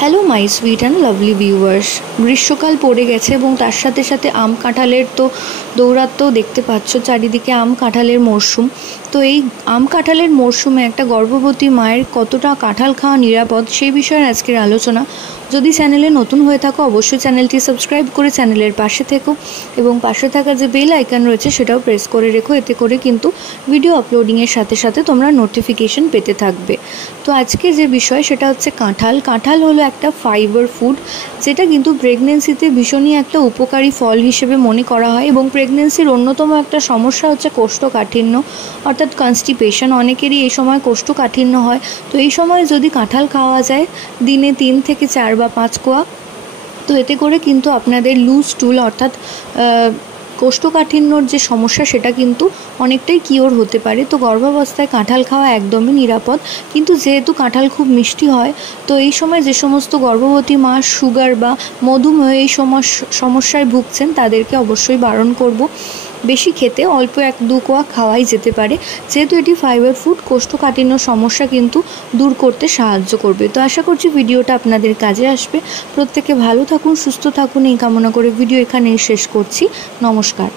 Hello my sweet and lovely viewers. গ্রীষ্মকাল পড়ে গেছে এবং তার সাথে সাথে আম কাঁঠালের তো দৌরাত্ম্যও দেখতে পাচ্ছ, চারিদিকে আম কাঁঠালের মরশুম। তো এই আম কাঁঠালের মরশুমে একটা গর্ভবতী মায়ের কতটা কাঁঠাল খাওয়া নিরাপদ সেই বিষয়ে আজকের আলোচনা। যদি চ্যানেলে নতুন হয়ে থাকো অবশ্যই চ্যানেলটি সাবস্ক্রাইব করে চ্যানেলের পাশে থেকো এবং পাশে থাকা যে বেল আইকন রয়েছে সেটাও প্রেস করে রেখো, এতে করে কিন্তু ভিডিও আপলোডিংয়ের সাথে সাথে তোমরা নোটিফিকেশন পেতে থাকবে। তো আজকে যে বিষয় সেটা হচ্ছে কাঁঠাল। কাঁঠাল হলো একটা ফাইবার ফুড, যেটা কিন্তু প্রেগনেন্সিতে ভীষণই একটা উপকারী ফল হিসেবে মনে করা হয় এবং প্রেগনেন্সির অন্যতম একটা সমস্যা হচ্ছে কোষ্ঠকাঠিন্য অর্থাৎ কনস্টিপেশন। অনেকেরই এই সময় কোষ্ঠকাঠিন্য হয়। তো এই সময় যদি কাঁঠাল খাওয়া যায় দিনে 3 থেকে 4 বা 5 কোয়া, তো এতে করে কিন্তু আপনাদের লুজ স্টুল অর্থাৎ কোষ্ঠকাঠিন্যর যে সমস্যা সেটা কিন্তু অনেকটাই কিওর হতে পারে। তো গর্ভাবস্থায় কাঁঠাল খাওয়া একদমই নিরাপদ, কিন্তু যেহেতু কাঁঠাল খুব মিষ্টি হয়, তো এই সময় যে সমস্ত গর্ভবতী মা সুগার বা মধুমেহ এই সমস্যায় ভুগছেন তাদেরকে অবশ্যই বারণ করব বেশি খেতে। অল্প 1-2 কোয়া খাওয়াই যেতে পারে, যেহেতু এটি ফাইবার ফুড। কোষ্ঠকাঠিন্য সমস্যা কিন্তু দূর করতে সাহায্য করবে। তো আশা করছি ভিডিওটা আপনাদের কাজে আসবে। প্রত্যেকে ভালো থাকুন, সুস্থ থাকুন এই কামনা করে ভিডিও এখানেই শেষ করছি। নমস্কার।